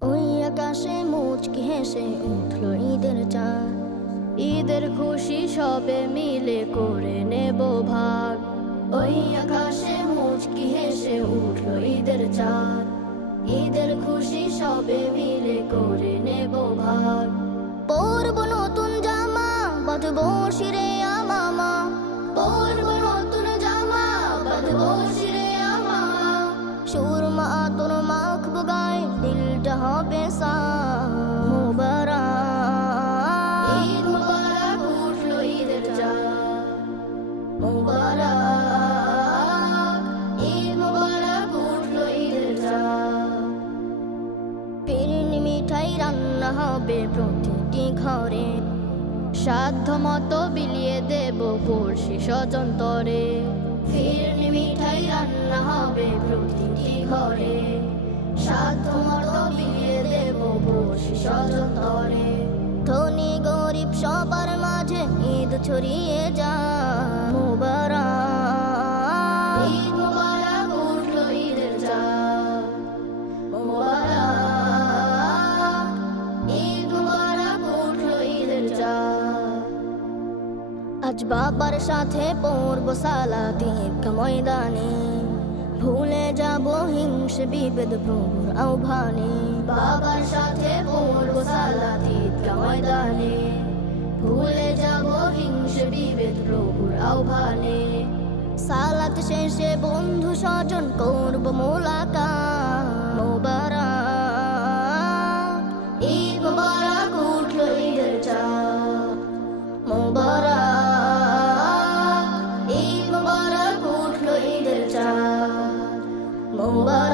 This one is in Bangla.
ওই আকাশে মুচকি হেসে উঠল ঈদের চাঁদ। ঈদের খুশি সবে মিলে করে নেব ভাগ। ওই আকাশে মুচকি হেসে উঠল ঈদের চাঁদ। ঈদের খুশি সবে মিলে করে নেব ভাগ। পরব নতুন জামা, বাঁধবো শিরে আমামা। পরব নতুন জামা, বাঁধবো শিরে আমামা। সুরমা তোর মাখবো গায়ে, দিলটা হবে সাফ। মুবারক ঈদ মুবারক উঠলো ঈদের চাঁদ। মুবারক ঈদ মুবারক উঠলো ঈদের চাঁদ। ফিরনি মিঠাই রান্না হবে প্রতিটি ঘরে, সাধ্য মতো বিলিয়ে দেব পড়শি স্বজন তরে। ফিরনি মিঠাই রান্না হবে প্রতিটি ঘরে, সাধ্য মতো বিলিয়ে দেব পড়শি স্বজন তরে। ধনী গরিব সবার মাঝে ঈদ ছড়িয়ে যায়। মুবারক ঈদ মুবারক উঠলো ঈদের চাঁদ। মুবারক ঈদ মুবারক উঠলো ঈদের চাঁদ। আজ বাবার সাথে পড়বো সালাত ঈদগাহ ময়দানে, ভুলে যাব হিংসে বিভেদ প্রভুর আহ্বানে। বাবার সাথে পড়বো সালাত ঈদগাহ ময়দানে, ভুলে যাব হিংসে বিভেদ প্রভুর আহ্বানে। সালাত শেষে বন্ধু স্বজন করবো মোলাকাত। মুবারক ঈদ মুবারক উঠলো ঈদের চাঁদ। মুবারক ঈদ মুবারক উঠলো ঈদের চাঁদ। মুবারক।